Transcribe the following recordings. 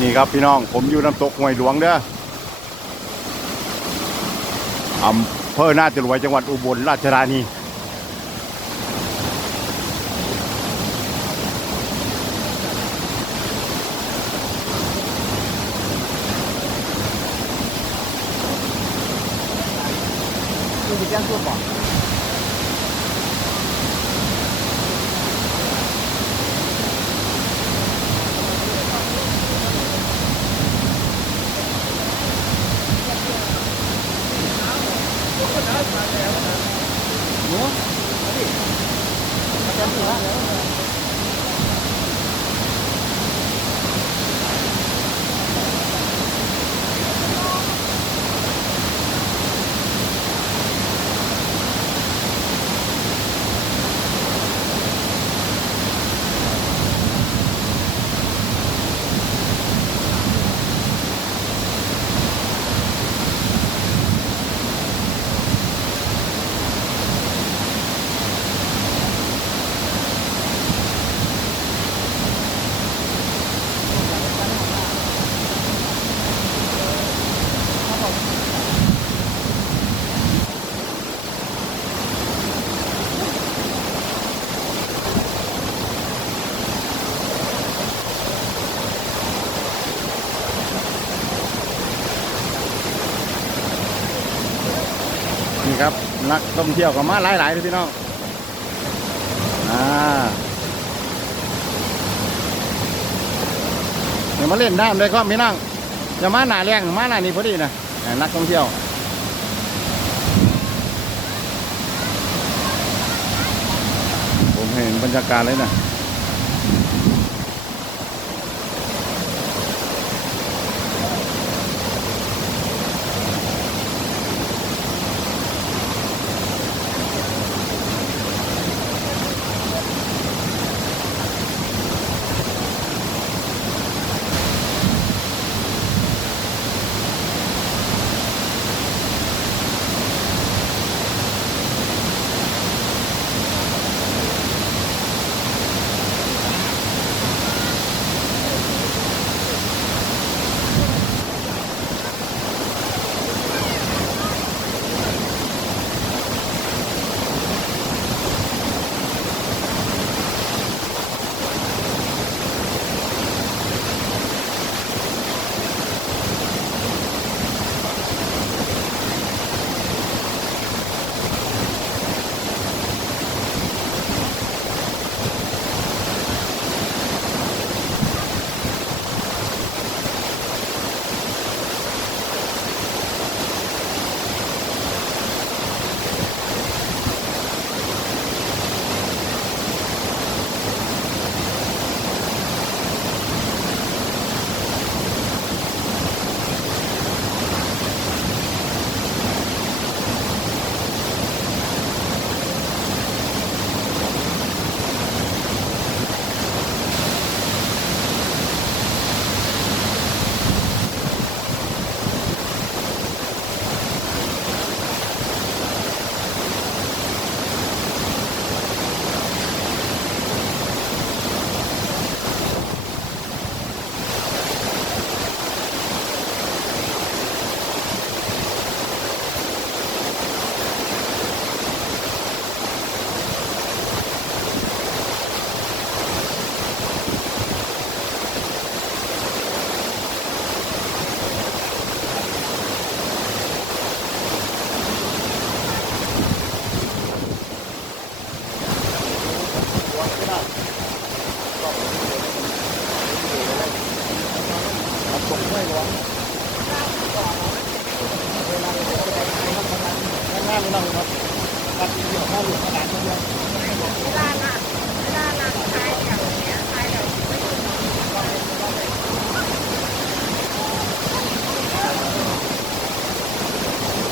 นี่ครับพี่น้องผมอยู่น้ำตกห้วยหลวงเด้ออำเภอนาจรวยจังหวัดอุบลราชธานี你先做吧。นี่ครับนักท่องเที่ยวก็มาหลายๆเลยพี่น้องเดี๋ยวมาเล่นน้ำเลยก็พี่น้องจะมาหนาแรงมาหนานี้พอดีนะนักท่องเที่ยวผมเห็นบรรยากาศเลยนะ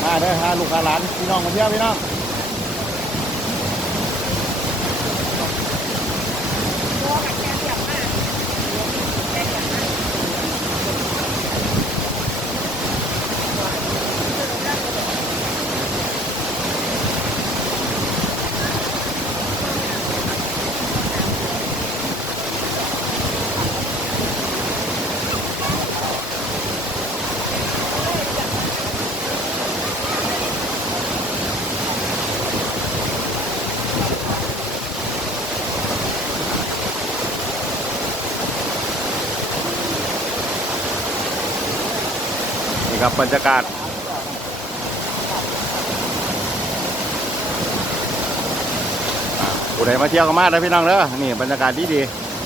มาเด้อลูกหลานพี่น้องมาเที่ยวพี่น้อง กับบรรยากาศผู้ใดมาเที่ยวก็มาได้อพี่น้องเด้อนี่บรรยากาศดี